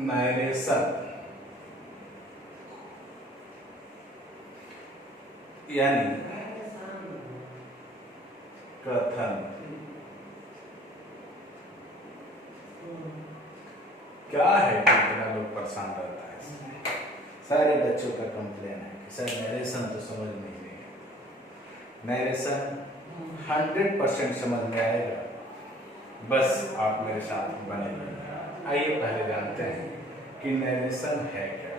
Narration यानी कथन। क्या है कि इतना लोग परेशान रहता है इसमें? सारे बच्चों का कंप्लेन है कि सर नरेशन तो समझ नहीं है। नरेशन 100% समझ में आएगा, बस आप मेरे साथ बने रहिए। आइए पहले जानते हैं कि नरेशन है क्या।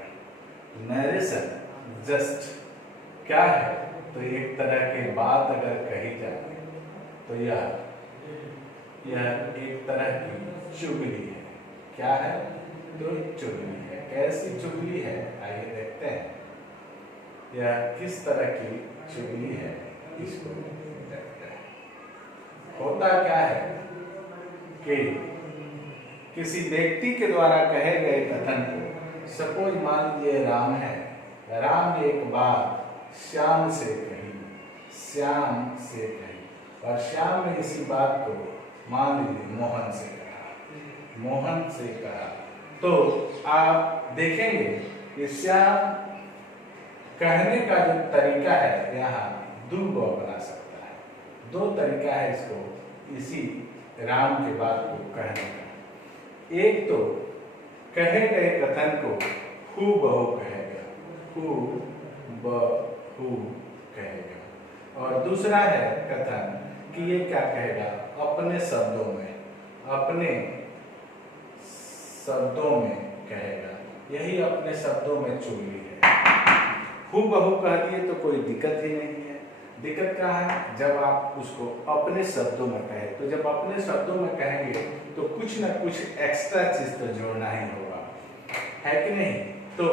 नरेशन जस्ट क्या है? तो एक तरह की बात अगर कही जाए तो यह एक तरह की चुगली है। क्या है? तो चुगली है। कैसी चुगली है? आइए देखते हैं यह किस तरह की चुगली है, इसको देखते हैं। होता क्या है कि किसी व्यक्ति के द्वारा कहे गए कथन को, सपोज मान लीजिए राम है, राम ने एक बात श्याम से कही, और श्याम ने इसी बात को मान लीजिए मोहन से कहा, तो आप देखेंगे कि श्याम कहने का जो तरीका है, यहाँ दो बना सकता है। दो तरीका है इसको, इसी राम के बात को कहने का। एक तो कहे गए कथन को हूबहू कहेगा, हूबहू कहेगा। और दूसरा है कथन कि ये क्या कहेगा, अपने शब्दों में कहेगा। यही अपने शब्दों में चुगली है। हूबहू कह दिए तो कोई दिक्कत ही नहीं है। दिक्कत क्या है? जब आप उसको अपने शब्दों में कहें, तो जब अपने शब्दों में कहेंगे तो कुछ ना कुछ एक्स्ट्रा चीज तो जोड़ना ही होगा, है कि नहीं? तो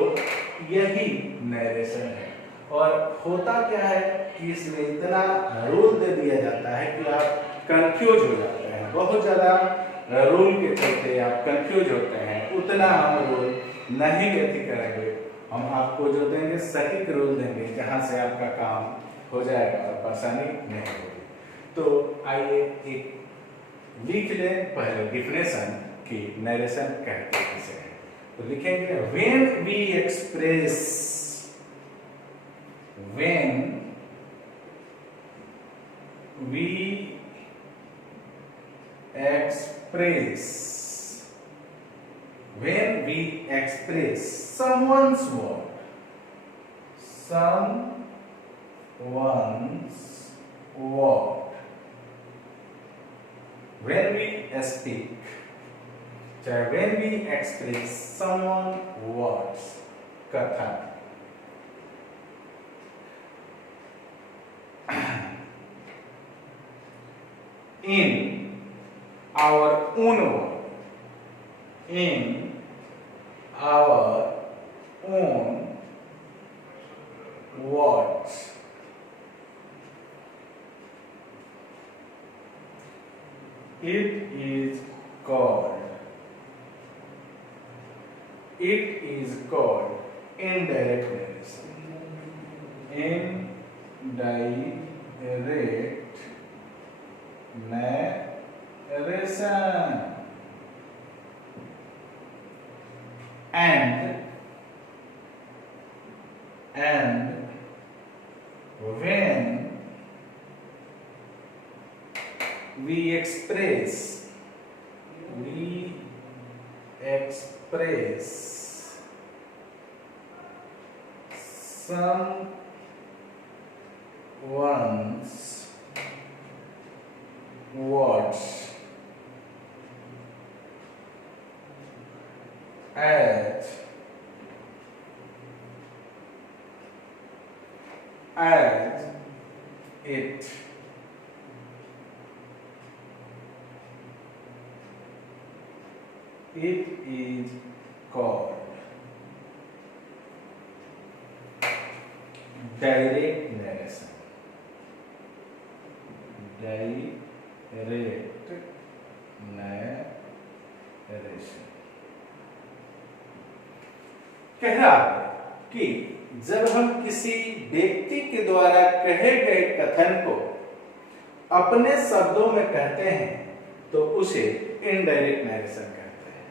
यही नरेशन है। और होता क्या है कि इसमें इतना रूल दे दिया जाता है कि आप कंफ्यूज हो जाते हैं। बहुत ज्यादा रूल के चलते आप कंफ्यूज होते हैं। उतना हम रूल नहीं गति करेंगे, हम आपको जो देंगे सटीक रूल देंगे, जहां से आपका काम हो जाएगा और परेशानी नहीं होगी। तो आइए एक लिख लें पहले डिफिनेशन कि नरेशन कहते किसे हैं। तो लिखेंगे when we express someone's word, when we speak, when we express someone's words, कथन, in our own word, in our own words, it is called indirect narration. Indirect narration. And when we express someone's words as it is called direct narration. Direct narration कह रहा है कि जब हम किसी व्यक्ति के द्वारा कहे गए कथन को अपने शब्दों में कहते हैं तो उसे इनडायरेक्ट नरेशन कहते हैं।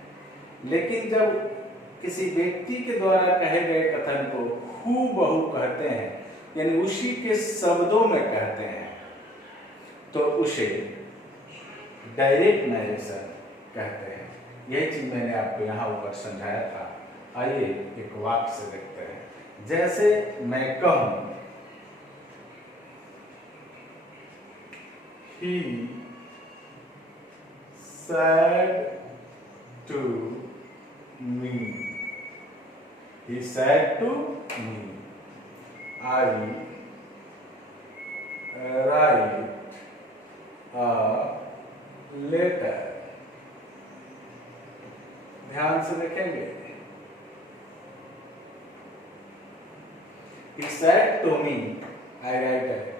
लेकिन जब किसी व्यक्ति के द्वारा कहे गए कथन को हूबहू कहते हैं, यानी उसी के शब्दों में कहते हैं, तो उसे डायरेक्ट नरेशन कहते हैं। यही चीज मैंने आपको यहाँ ऊपर समझाया था। आइए एक वाक्य से देखते हैं। जैसे मैं कहूं, he said to me, he said to me, I write a letter। ध्यान से देखेंगे, he said to me, I write a letter।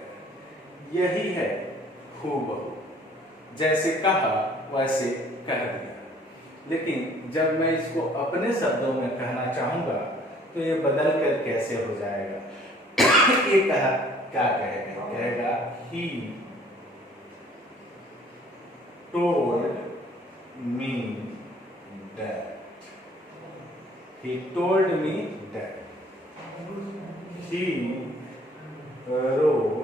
यही है हूबहू, जैसे कहा वैसे कह दिया। लेकिन जब मैं इसको अपने शब्दों में कहना चाहूंगा तो ये बदल कर कैसे हो जाएगा? ये कहा क्या कहेगा? कहेगा he told me that, he told me that, he wrote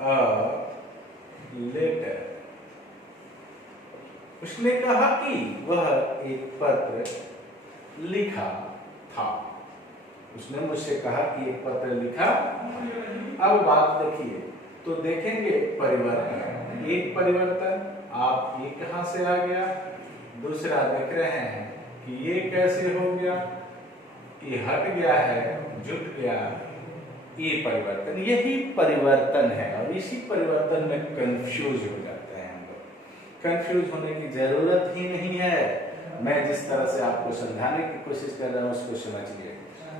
a letter। उसने कहा कि वह एक पत्र लिखा था। उसने मुझसे कहा कि एक पत्र लिखा। अब बात देखिए, तो देखेंगे परिवर्तन, एक परिवर्तन, आप ये कहां से आ गया? दूसरा देख रहे हैं कि ये कैसे हो गया? ये हट गया है, जुट गया। ये परिवर्तन, यही परिवर्तन है। और इसी परिवर्तन में कंफ्यूज हो जाते हैं हम लोग। कंफ्यूज होने की जरूरत ही नहीं है। मैं जिस तरह से आपको समझाने की कोशिश कर रहा हूं उसको समझिए।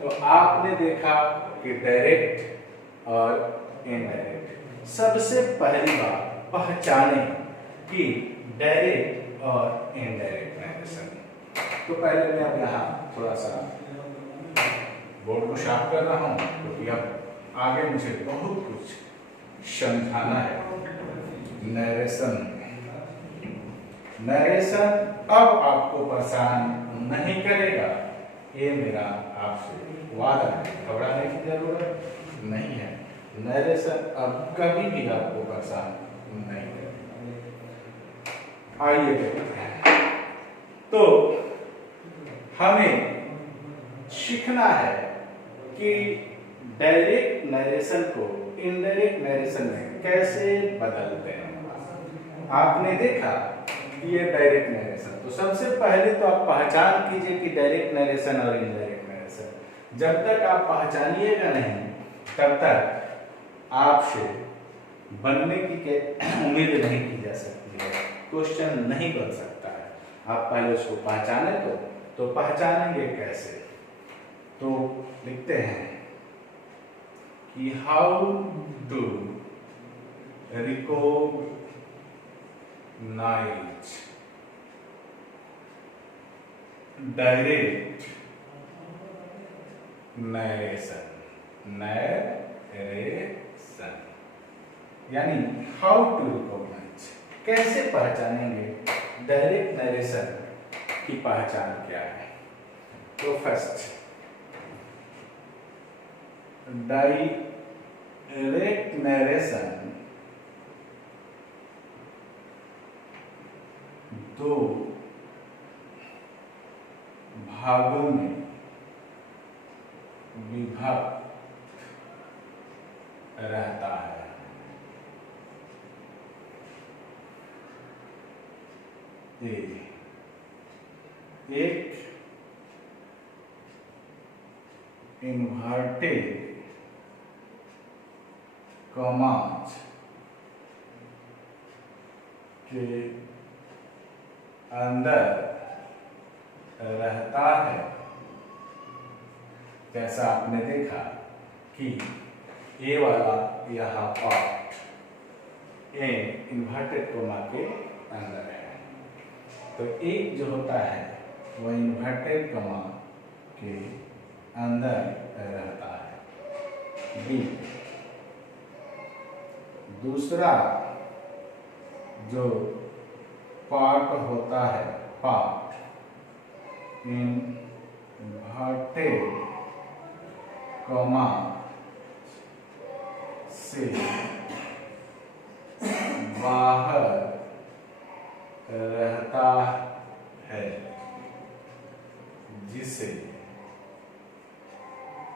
तो आपने देखा कि डायरेक्ट और इनडायरेक्ट। सबसे पहली बात पहचाने कि डायरेक्ट और इनडायरेक्ट नरेशन। तो पहले मैं अब यहाँ थोड़ा सा बोर्ड को साफ कर रहा हूँ, क्योंकि अब आगे मुझे बहुत कुछ समझाना है। नरेशन, नरेशन अब आपको परेशान नहीं करेगा, ये मेरा आपसे वादा है। घबराने की जरूरत नहीं है। नरेशन अब कभी भी आपको परेशान नहीं करेगा। आइए देखते हैं। तो हमें सीखना है कि डायरेक्ट नरेशन को इनडायरेक्ट नरेशन में कैसे बदलते हैं। आपने देखा कि ये डायरेक्ट नरेशन, तो सबसे पहले तो आप पहचान कीजिए कि डायरेक्ट नरेशन और इनडायरेक्ट नरेशन। जब तक आप पहचानिएगा नहीं, तब तक आपसे बनने की उम्मीद नहीं की जा सकती है, क्वेश्चन नहीं बन सकता है। आप पहले उसको पहचाने तो पहचानेंगे कैसे? तो लिखते हैं कि how to recognise direct narration. Narration यानी हाउ टू रिकॉग्नाइज, कैसे पहचानेंगे डायरेक्ट नरेशन की पहचान क्या है? तो फर्स्ट, डायरेक्ट नरेशन दो भागों में विभक्त रहता है। एक इन्वर्टेड कॉमास के अंदर रहता है। जैसा आपने देखा कि ये वाला यहाँ पार्ट ए इन्वर्टेड कॉमा के अंदर है। तो एक जो होता है वह इन्वर्टेड कॉमा के अंदर रहता है। बी, दूसरा जो पार्ट होता है, पार्ट इन्वर्टेड कॉमा से बाहर रहता है, जिसे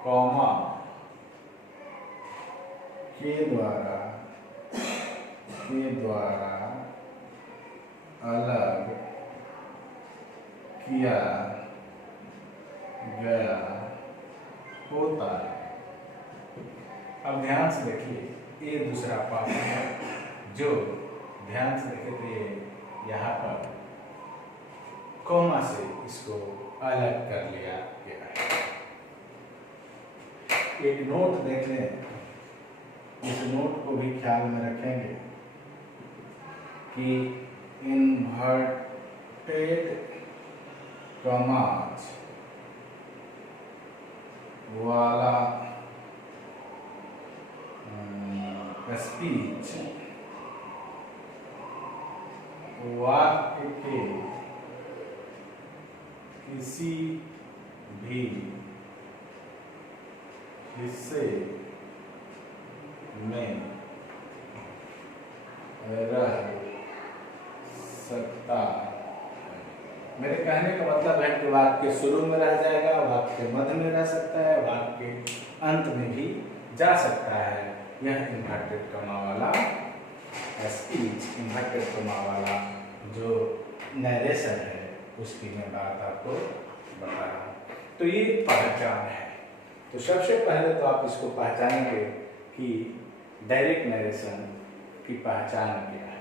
कॉमा के द्वारा अलग किया गया होता है। अब ध्यान से देखिए, ये दूसरा पार्ट है जो ध्यान से देखें तो ये यहाँ पर कॉमा से इसको अलग कर लिया गया है। एक नोट देख लें, इस नोट को भी ख्याल में रखेंगे कि इन्वर्टेड कॉमास वाला स्पीच वाक्य के किसी भी हिस्से में रह सकता है। मेरे कहने का मतलब है कि वाक्य के शुरू में रह जाएगा, वाक्य के मध्य में रह सकता है, वाक्य के अंत में भी जा सकता है। यह इन्वर्टेड कॉमा वाला स्पीच, इन्वर्टेड कॉमा वाला जो नरेशन है, उसकी मैं बात आपको बता रहा हूँ। तो ये पहचान है। तो सबसे पहले तो आप इसको पहचानेंगे कि डायरेक्ट नरेशन की पहचान क्या है।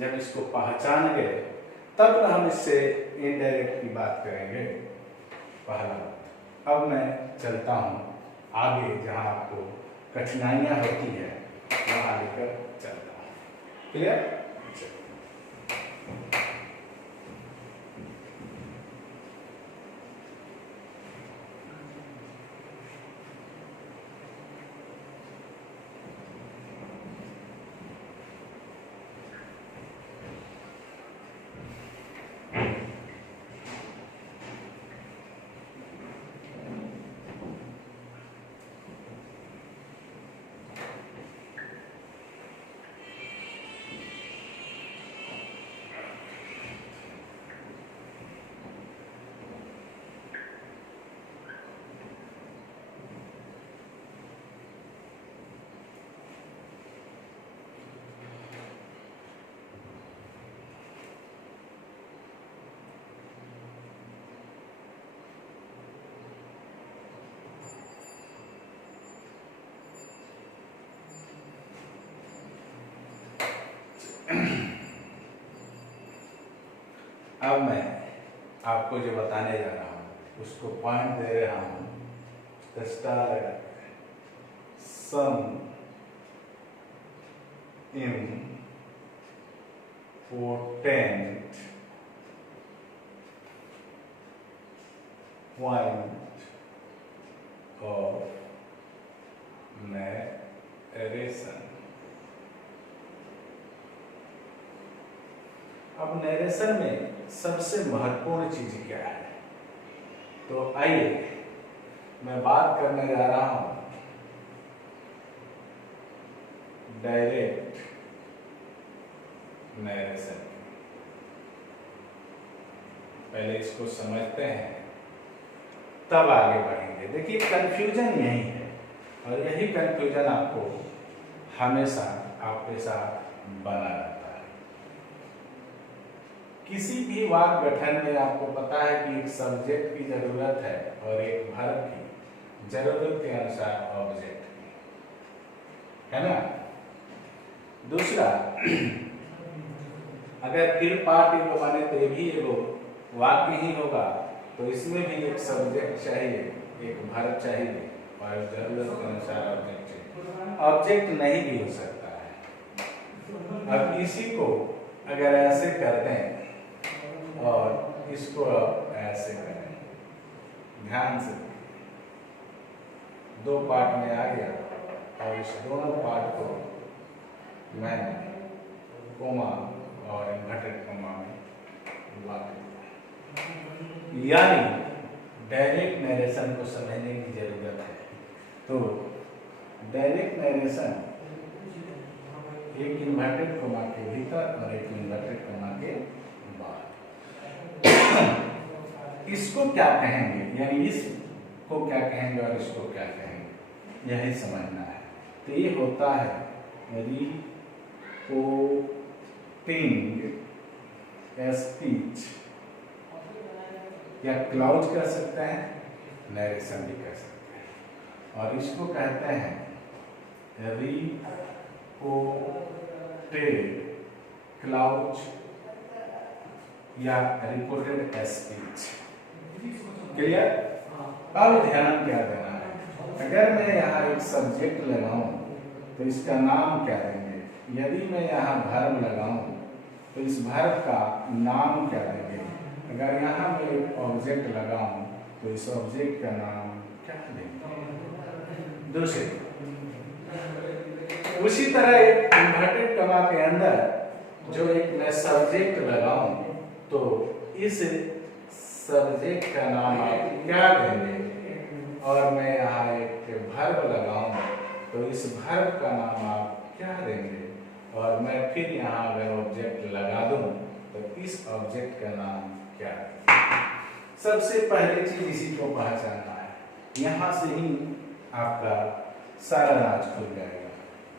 जब इसको पहचान गए तब हम इससे इनडायरेक्ट की बात करेंगे। पहला, अब मैं चलता हूँ आगे, जहाँ आपको कठिनाइयाँ होती है वहाँ लेकर चलता हूँ। क्लियर? अब मैं आपको जो बताने जा रहा हूँ उसको पॉइंट दे रहा हूँ, स्टार लगा some important point of narration. अब नरेशन में सबसे महत्वपूर्ण चीज क्या है? तो आइए मैं बात करने जा रहा हूं डायरेक्ट नरेशन। पहले इसको समझते हैं तब आगे बढ़ेंगे। देखिए, कंफ्यूजन यही है और यही कंफ्यूजन आपको हमेशा आपके साथ बना रहता है। किसी भी वाक्य गठन में आपको पता है कि एक सब्जेक्ट की जरूरत है और एक वर्ब की, जरूरत के अनुसार ऑब्जेक्ट की, है ना। दूसरा, अगर फिर पार्ट को बने तो ये भी एगो वाक्य ही होगा, तो इसमें भी एक सब्जेक्ट चाहिए, एक वर्ब चाहिए और जरूरत के अनुसार ऑब्जेक्ट चाहिए। ऑब्जेक्ट नहीं भी हो सकता है। अब इसी को अगर ऐसे कर दें और इसको ऐसे करें, ध्यान से दो पार्ट में आ गया और इस दोनों पार्ट को मैंने कोमा और इन्वर्टेड कोमा में बात है। यानी डायरेक्ट नरेशन को समझने की जरूरत है। तो डायरेक्ट नरेशन एक इन्वर्टेड कोमा के भीतर और एक इन्वर्टेड कोमा के बाहर। इसको क्या कहेंगे, यानी इसको क्या कहेंगे और इसको क्या कहेंगे, यही समझना है। तो ये होता है रिपोर्टिंग स्पीच, या क्लाउज कह सकते हैं, नरेशन भी कह सकते हैं। और इसको कहते हैं रिपोर्टेड क्लाउज या रिपोर्टेड स्पीच। क्लियर? अब ध्यान क्या देना है, अगर मैं यहाँ एक सब्जेक्ट लगाऊं तो इसका नाम क्या देंगे, यदि मैं यहाँ वर्ब लगाऊं तो इस वर्ब का नाम क्या देंगे, अगर यहाँ मैं एक ऑब्जेक्ट लगाऊं तो इस ऑब्जेक्ट का नाम क्या देंगे। दूसरे उसी तरह एक इन्वर्टेड कॉमा के अंदर जो एक मैं सब्जेक्ट लगाऊं तो इस सब्जेक्ट का नाम आप क्या देंगे, और मैं यहाँ एक वर्ब लगाऊं तो इस वर्ब का नाम आप क्या देंगे, और मैं फिर यहाँ अगर ऑब्जेक्ट लगा दूं तो इस ऑब्जेक्ट का नाम क्या देंगे। सबसे पहली चीज इसी को पहचानना है, यहाँ से ही आपका सारा राज खुल जाएगा।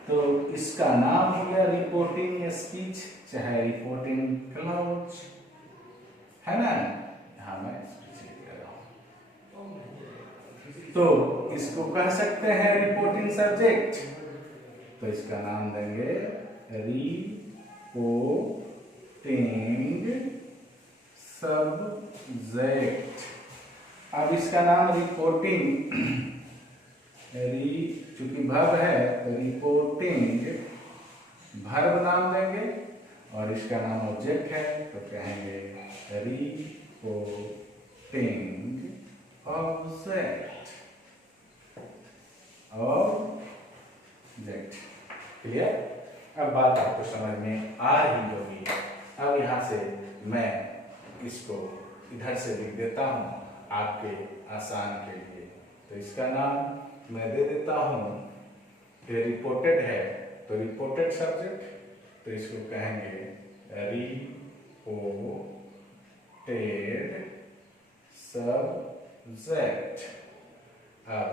तो इसका नाम हो गया रिपोर्टिंग स्पीच, चाहे रिपोर्टिंग क्लाउज, है ना। यहाँ मैं कर रहा हूं, तो इसको कह सकते हैं रिपोर्टिंग सब्जेक्ट, तो इसका नाम देंगे रिपोर्टिंग सब्जेक्ट। अब इसका नाम रिपोर्टिंग चूंकि वर्ब है तो रिपोर्टिंग वर्ब नाम देंगे, और इसका नाम ऑब्जेक्ट है तो कहेंगे रिपोर्टिंग ऑब्जेक्ट। Object clear? अब बात आपको समझ में आ रही होगी। अब यहाँ से मैं इसको इधर से लिख देता हूँ आपके आसान के लिए। तो इसका नाम मैं दे देता हूँ, ये रिपोर्टेड है तो रिपोर्टेड सब्जेक्ट, तो इसको कहेंगे रिपोर्टेड सब्जेक्ट। अब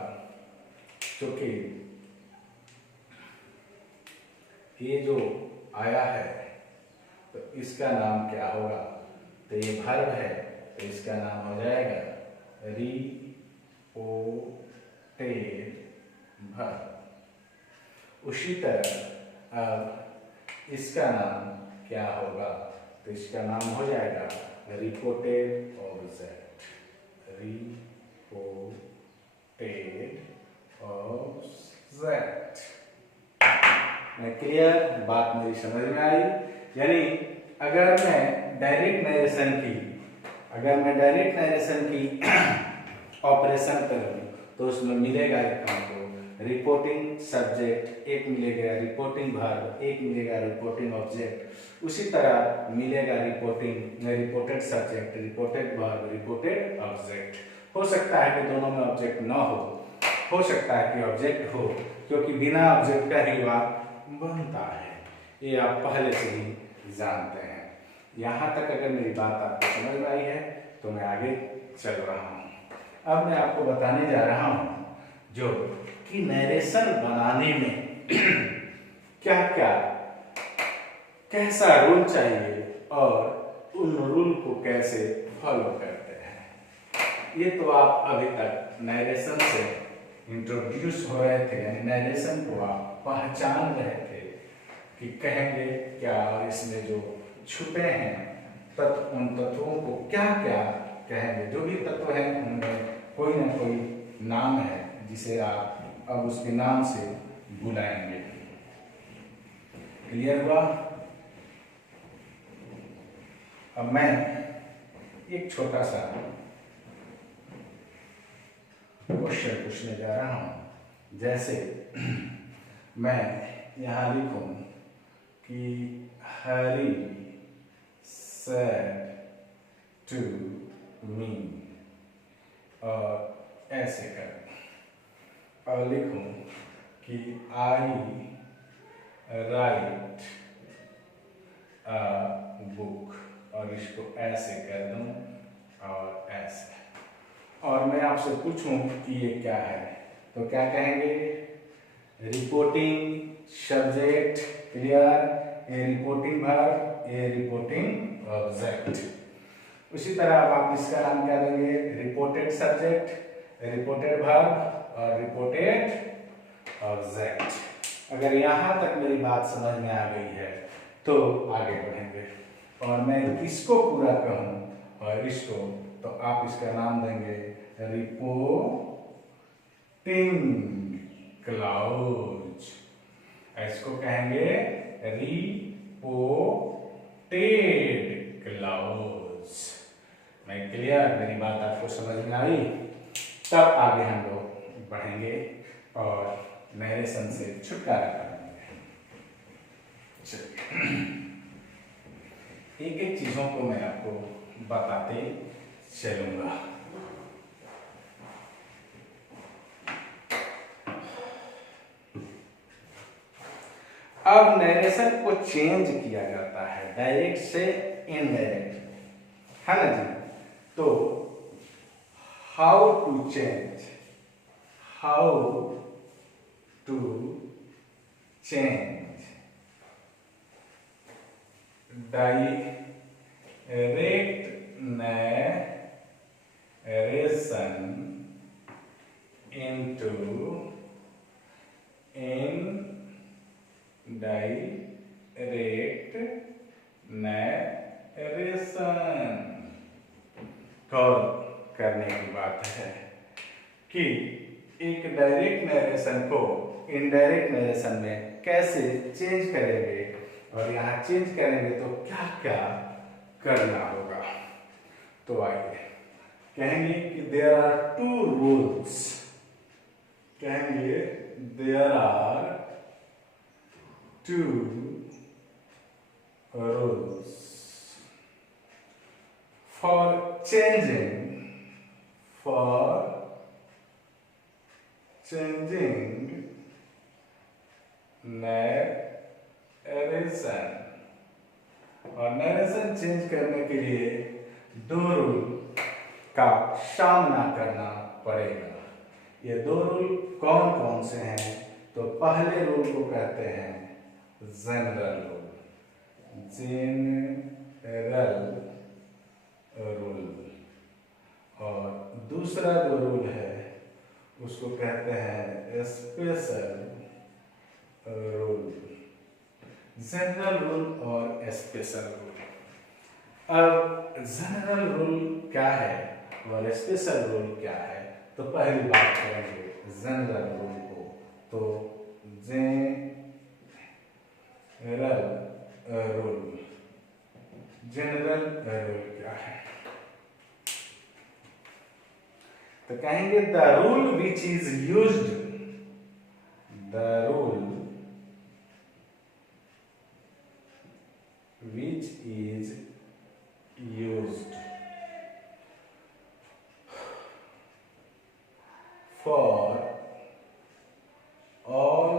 क्योंकि ये जो आया है तो इसका नाम क्या होगा, तो ये वर्ब है तो इसका नाम हो जाएगा रिपोर्टेड वर्ब। उसी तरह अब इसका नाम क्या होगा, तो इसका नाम हो जाएगा reported object. Reported object. Clear? बात मेरी समझ में आई? यानी अगर मैं डायरेक्ट नरेशन की ऑपरेशन करूं तो उसमें मिलेगा एक हमको रिपोर्टिंग सब्जेक्ट, एक मिलेगा रिपोर्टिंग वर्ब, एक मिलेगा रिपोर्टिंग ऑब्जेक्ट। उसी तरह मिलेगा reported subject, reported verb, reported object. हो सकता है कि दोनों में ऑब्जेक्ट ना हो सकता है कि ऑब्जेक्ट हो, क्योंकि बिना ऑब्जेक्ट का ही वाक्य बनता है, ये आप पहले से ही जानते हैं। यहाँ तक अगर मेरी बात आपको समझ में आई है तो मैं आगे चल रहा हूँ। अब मैं आपको बताने जा रहा हूँ जो कि नरेशन बनाने में क्या क्या कैसा रूल चाहिए और उन रूल को कैसे फॉलो करते हैं। ये तो आप अभी तक नरेशन से इंट्रोड्यूस हो रहे थे, यानी नरेशन को आप पहचान रहे थे कि कहेंगे क्या, और इसमें जो छुपे हैं तत्व, उन तत्वों को क्या क्या कहेंगे। जो भी तत्व हैं उनमें कोई ना कोई नाम है जिसे आप अब उसके नाम से बुलाएंगे। क्लियर हुआ? अब मैं एक छोटा सा क्वेश्चन पूछने जा रहा हूं। जैसे मैं यहाँ लिखूं कि हरी said to me, और ऐसे कर और लिखूं कि I write a book, और इसको ऐसे कर दूं और ऐसे, और मैं आपसे पूछूं कि ये क्या है, तो क्या कहेंगे? रिपोर्टिंग सब्जेक्ट, क्लियर, ए रिपोर्टिंग वर्ब, ए रिपोर्टिंग ऑब्जेक्ट। उसी तरह अब आप इसका नाम क्या देंगे? रिपोर्टेड सब्जेक्ट, रिपोर्टेड वर्ब और रिपोर्टेड ऑब्जेक्ट। अगर यहां तक मेरी बात समझ में आ गई है तो आगे बढ़ेंगे, और मैं इसको पूरा कहूं और इसको, तो आप इसका नाम देंगे रिपोर्टिंग क्लाउज, इसको कहेंगे रिपोर्टेड क्लाउज। मैं क्लियर, मेरी बात आपको समझ में आई? तब आगे हम लोग बढ़ेंगे और नरेशन से छुटकारा करेंगे। चलिए, एक एक चीजों को मैं आपको बताते चलूंगा। अब नरेशन को चेंज किया जाता है डायरेक्ट से इनडायरेक्ट, है ना जी? तो how to change, how to change direct narration into indirect narration। गौर करने की बात है कि एक डायरेक्ट नरेशन को इनडायरेक्ट नरेशन में कैसे चेंज करेंगे, और यहाँ चेंज करेंगे तो क्या क्या करना होगा। तो आइए कहेंगे कि देयर आर टू रूल्स, कहेंगे there are two rules for changing narration, और नरेशन चेंज करने के लिए दो रूल का सामना करना पड़ेगा। ये दो रूल कौन कौन से हैं? तो पहले रूल को कहते हैं जनरल रूल, जनरल रूल, और दूसरा जो रूल है उसको कहते हैं स्पेशल रूल। जनरल रूल और स्पेशल रूल। अब जनरल रूल क्या है और स्पेशल रूल क्या है, तो पहली बात करेंगे जनरल रूल को। तो जनरल रूल, जनरल रूल क्या है? तो कहेंगे the rule which is used, the rule which is used for all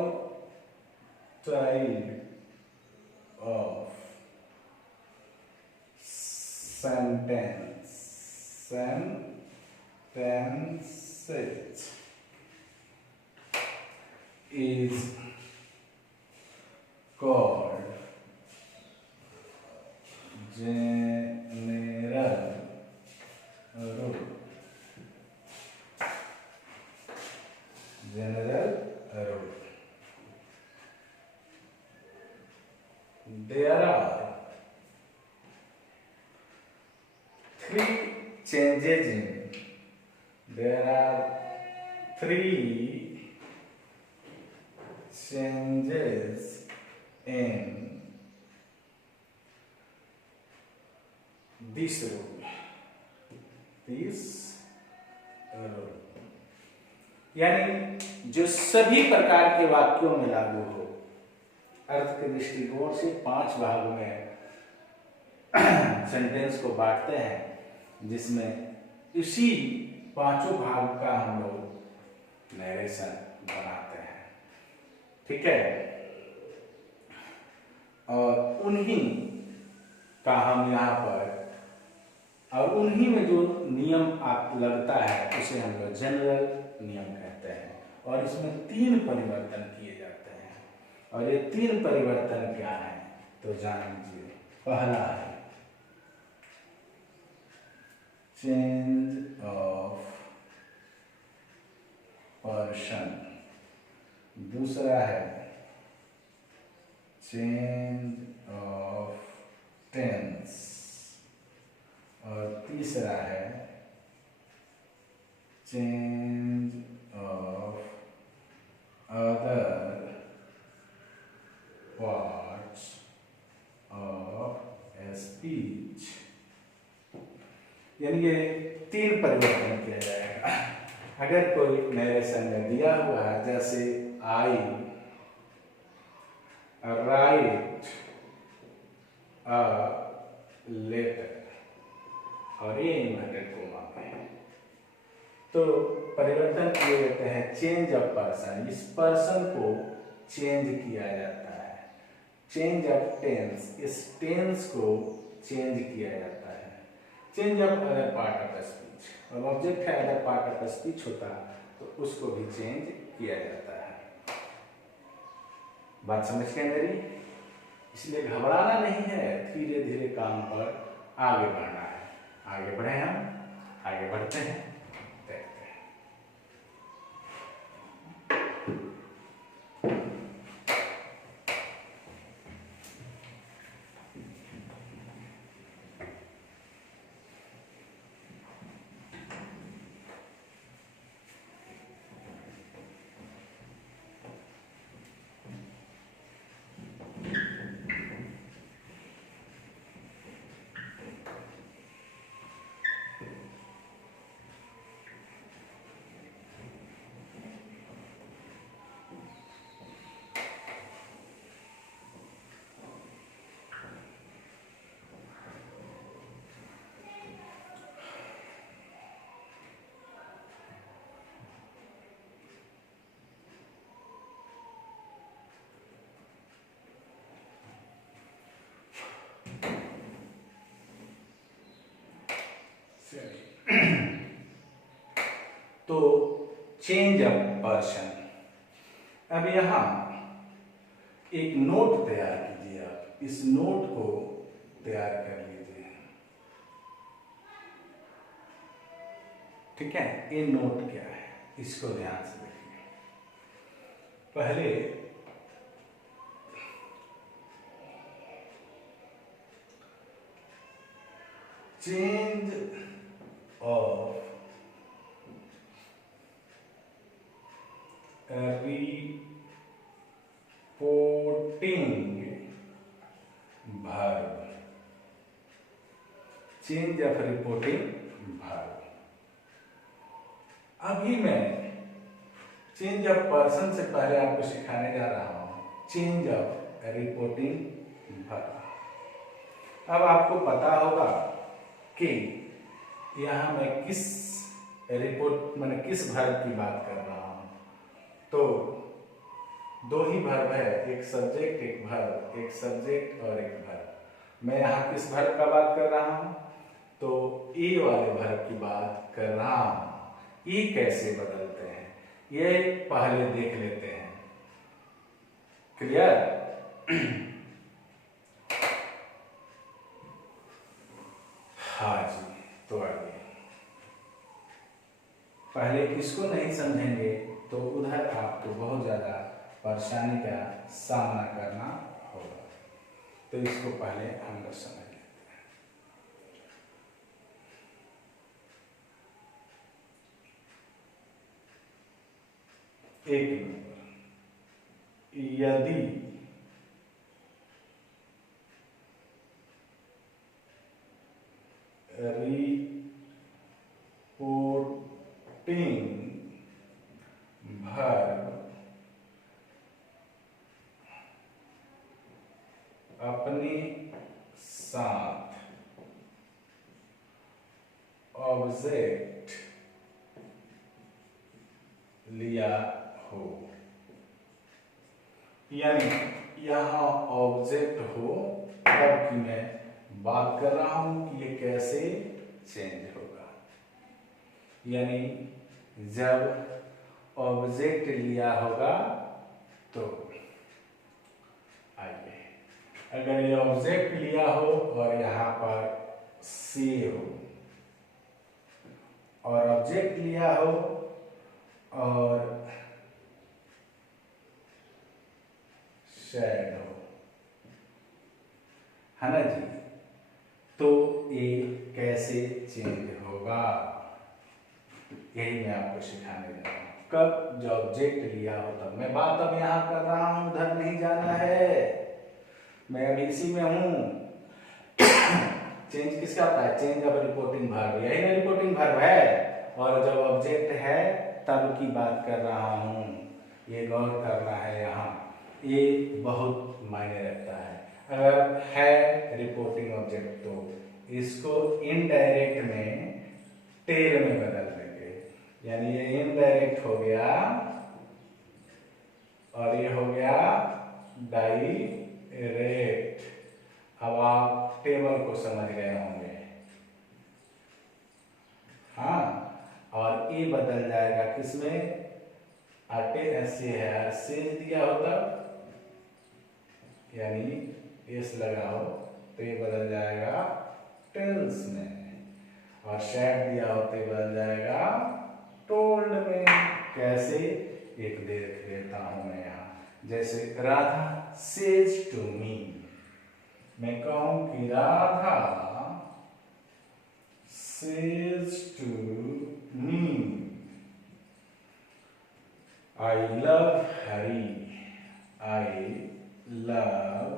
type of sentences is called general rule, general rule। There are three changes in, there are three changes in this rule, this rule, यानी जो सभी प्रकार के वाक्यों में लागू हो, अर्थ के दृष्टिकोण से 5 भाग में सेंटेंस को बांटते हैं, जिसमें इसी 5 भाग का हम लोग नरेशन बनाते हैं। ठीक है, और उन्हीं का हम यहाँ पर, और उन्हीं में जो नियम आप लगता है उसे हम लोग जनरल नियम कहते हैं। और इसमें 3 परिवर्तन किए जाते हैं, और ये 3 परिवर्तन क्या है तो जान लीजिए। पहला है चेंज ऑफ पर्सन, दूसरा है चेंज ऑफ टेंस, और तीसरा है change of other parts of speech. यानी ये 3 परिवर्तन किया जाएगा। अगर कोई नरेशन में दिया हुआ है, जैसे आई राइट अ लेटर, और ये इन्वर्टेड कोमा में, तो परिवर्तन किए जाते हैं चेंज ऑफ पर्सन, इस पर्सन को चेंज किया जाता है। चेंज ऑफ टेंस, इस टेंस को चेंज किया जाता है। Change of other part of speech, और ऑब्जेक्ट है अदर पार्ट ऑफ स्पीच होता तो उसको भी चेंज किया जाता है। बात समझ गए मेरी? इसलिए घबराना नहीं है, धीरे धीरे काम पर आगे बढ़ना है। आगे बढ़े, हम आगे बढ़ते हैं, देखते हैं। तो चेंज ऑफ पर्सन, अब यहां एक नोट तैयार कीजिए। आप इस नोट को तैयार कर लीजिए। ठीक है, ये नोट क्या है इसको ध्यान से देखिए। पहले change of reporting verb, change of reporting verb. अभी मैं चेंज ऑफ पर्सन से पहले आपको सिखाने जा रहा हूं चेंज ऑफ रिपोर्टिंग वर्ब। अब आपको पता होगा कि यहां मैं किस रिपोर्ट मैंने किस वर्ब की बात कर रहा हूं। तो 2 ही वर्ब है, एक सब्जेक्ट एक वर्ब, एक सब्जेक्ट और एक वर्ब। मैं यहाँ किस वर्ब का बात कर रहा हूँ तो ए वाले वर्ब की बात कर रहा हूँ। ये कैसे बदलते हैं ये पहले देख लेते हैं। क्लियर? हाँ जी, तो आगे पहले किसको नहीं समझेंगे तो उधर आपको बहुत ज्यादा परेशानी का सामना करना होगा। तो इसको पहले हम लोग समझ लेते हैं। 1 नंबर, यदि रिपोर्टिंग वर्ब साथ ऑब्जेक्ट लिया हो, यानी यहां ऑब्जेक्ट हो तब की मैं बात कर रहा हूं कि ये कैसे चेंज होगा। यानी जब ऑब्जेक्ट लिया होगा तो आइए, अगर ये ऑब्जेक्ट लिया हो और यहां पर सी हो, और ऑब्जेक्ट लिया हो और शेड हो, है ना जी, तो ये कैसे चेंज होगा यही मैं आपको सिखाने जा रहा हूं। कब? जो ऑब्जेक्ट लिया हो तब। मैं बात अब यहां कर रहा हूं, उधर नहीं जाना है, मैं अभी इसी में हूं। चेंज किसका होता है? चेंज अब रिपोर्टिंग वर्ब, यही ना रिपोर्टिंग वर्ब है, और जब ऑब्जेक्ट है तब की बात कर रहा हूं। ये गौर करना है, यहाँ ये बहुत मायने रखता है। अगर है रिपोर्टिंग ऑब्जेक्ट तो इसको इनडायरेक्ट में टेल में बदल देंगे, यानी ये इनडायरेक्ट हो गया और ये हो गया डायरेक्ट। अब आप टेबल को समझ गए होंगे, हाँ, और ये बदल जाएगा किसमें? आटे ऐसे है, सेज दिया होता यानी एस लगा हो तो ये बदल जाएगा टेल्स में, और शेड दिया हो तो ये बदल जाएगा टोल्ड में। कैसे? एक देख लेता हूं मैं यहाँ, जैसे राधा सेज टू मी, मैं कहूं कि Radha says to me I love Hari, I love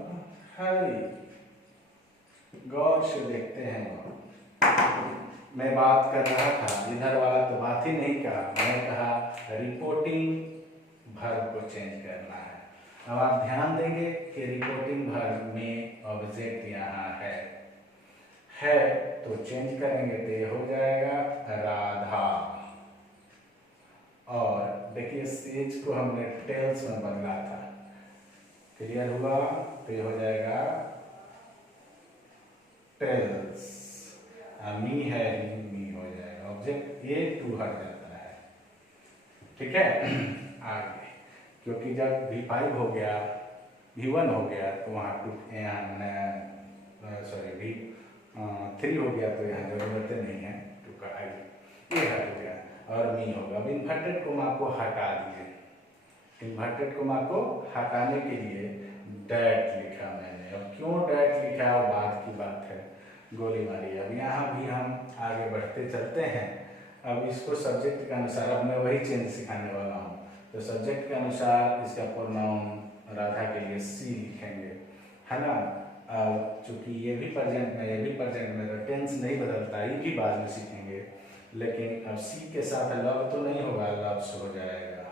Hari. गौर से देखते हैं, मैं बात कर रहा था, इधर वाला तो बात ही नहीं कहा, मैं कहा रिपोर्टिंग वर्ब को चेंज करना है। अब आप ध्यान देंगे कि रिपोर्टिंग वर्ब में ऑब्जेक्ट यहाँ है तो चेंज करेंगे तो ये हो जाएगा राधा, और देखिए सेज को हमने टेल्स में बदला था, क्लियर हुआ? तो ये हो जाएगा टेल्स, मी है मी हो जाएगा, ऑब्जेक्ट ये टू हट जाता है, ठीक है। आगे, क्योंकि जब V5 हो गया, V1 हो गया तो वहाँ V3 हो गया तो यहाँ जरूरत नहीं है टू का, आई ये हट गया और मी होगा। अब इन्वर्टेड कोमा को हटा दिए, इन्वर्टेड कोमा को हटाने के लिए डैट लिखा मैंने। अब क्यों डैट लिखा और बाद की बात है, गोली मारी। अब यहाँ भी हम आगे बढ़ते चलते हैं। अब इसको सब्जेक्ट के अनुसार, अब मैं वही चेंज सिखाने वाला हूँ, तो सब्जेक्ट के अनुसार इसका प्रोनाउन राधा के लिए सी लिखेंगे, है ना। चूंकि ये भी प्रेजेंट में, ये भी प्रेजेंट में, तो टेंस नहीं बदलता, ये भी बाद में सीखेंगे। लेकिन अब सी के साथ लव तो नहीं होगा, लव्स हो जाएगा,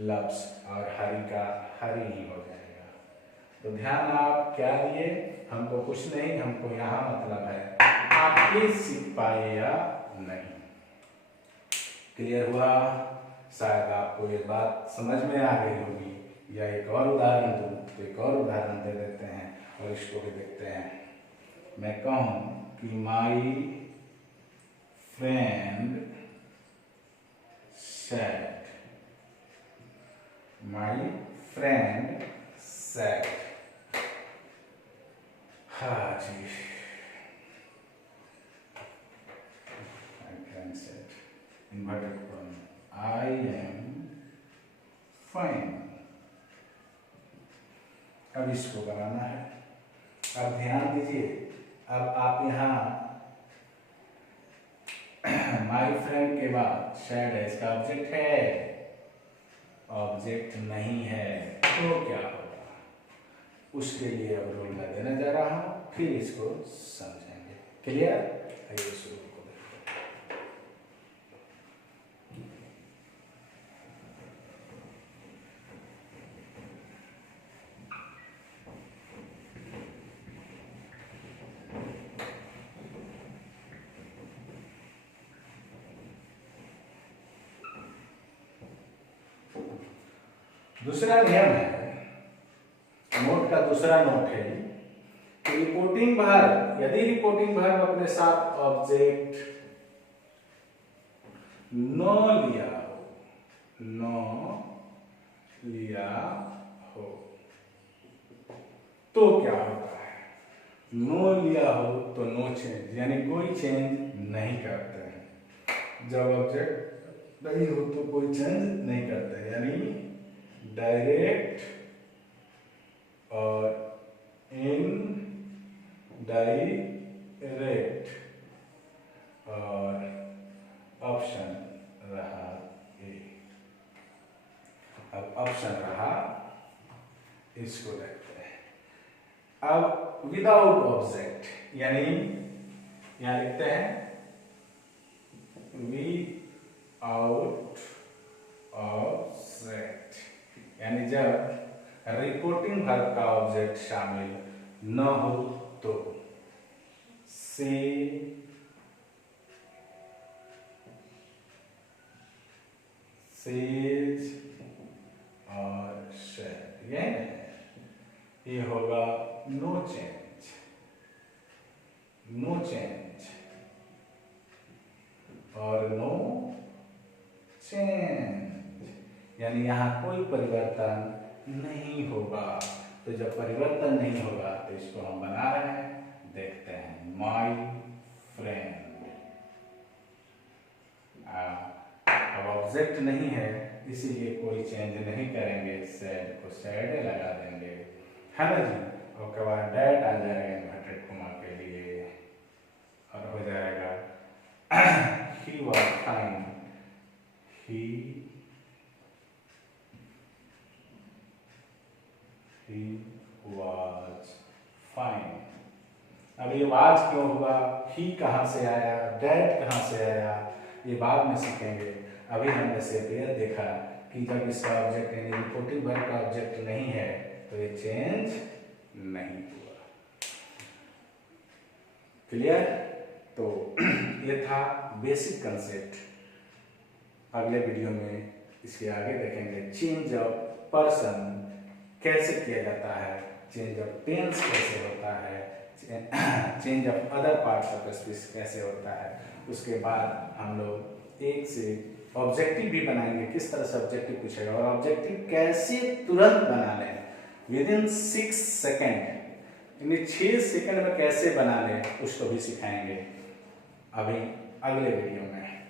लव्स, और हरि का हरि ही हो जाएगा। तो ध्यान आप क्या दिए? हमको कुछ नहीं, हमको यहाँ मतलब है आप ये सीख पाए या नहीं। क्लियर हुआ? शायद आपको ये बात समझ में आ गई होगी, या एक और उदाहरण दूं तो एक और उदाहरण दे देते हैं और इसको भी देखते हैं। मैं कहूं कि my friend said, my friend said, हाँ जी, my friend said, inverted comma, I am fine. अब इसको बनाना है। अब ध्यान दीजिए, अब आप यहाँ माई फ्रेंड के बाद शेड है, इसका ऑब्जेक्ट है, ऑब्जेक्ट नहीं है, तो क्या होगा उसके लिए अब रूल मैं देने जा रहा हूँ, फिर इसको समझेंगे। क्लियर? आइए शुरू को देखते हैं। दूसरा नियम है, नोट का दूसरा नोट है कि रिपोर्टिंग वर्ब, यदि रिपोर्टिंग वर्ब अपने साथ ऑब्जेक्ट नो लिया हो तो क्या होता है? नो लिया हो तो नो चेंज, यानी कोई चेंज नहीं करते हैं। जब ऑब्जेक्ट नहीं हो तो कोई चेंज नहीं करते, यानी डायरेक्ट और इनडायरेक्ट और ऑप्शन रहा ए। अब ऑप्शन रहा, इसको देखते हैं। अब विदाउट ऑब्जेक्ट, यानी यहां लिखते हैं विदाउट ऑब्जेक्ट, यानी जब रिपोर्टिंग वर्ब का ऑब्जेक्ट शामिल न हो तो से, सेज और शेड, ये होगा नो चेंज, नो चेंज और नो चेंज, यानी यहां कोई परिवर्तन नहीं होगा। तो जब परिवर्तन नहीं होगा तो इसको हम बना रहे हैं, देखते हैं। माई फ्रेंड, अब ऑब्जेक्ट नहीं है इसीलिए कोई चेंज नहीं करेंगे, सैड को सैड लगा देंगे, है ना जी। उसके बाद डैट आ जाएगा इन्वर्टेड कॉमा के लिए और हो जाएगा he was fine, he was fine. अब ये वाज क्यों हुआ, ही कहाँ से आया, डैट कहाँ से आया, ये बाद में सीखेंगे। अभी हमने सिर्फ यह देखा कि जब इसका ऑब्जेक्ट यानी रिपोर्टिंग वर्ब का ऑब्जेक्ट नहीं है तो ये चेंज नहीं हुआ। क्लियर? तो ये था बेसिक कंसेप्ट। अगले वीडियो में इसके आगे देखेंगे चेंज ऑफ पर्सन कैसे किया जाता है, चेंज ऑफ टेंस कैसे होता है, change of other parts of speech कैसे होता है। उसके बाद हम लोग एक से ऑब्जेक्टिव भी बनाएंगे, किस तरह से ऑब्जेक्टिव पूछेगा और ऑब्जेक्टिव कैसे तुरंत बना लें विद इन 6 सेकेंड, यानी 6 सेकेंड में कैसे बना लें उसको भी सिखाएंगे अभी अगले वीडियो में।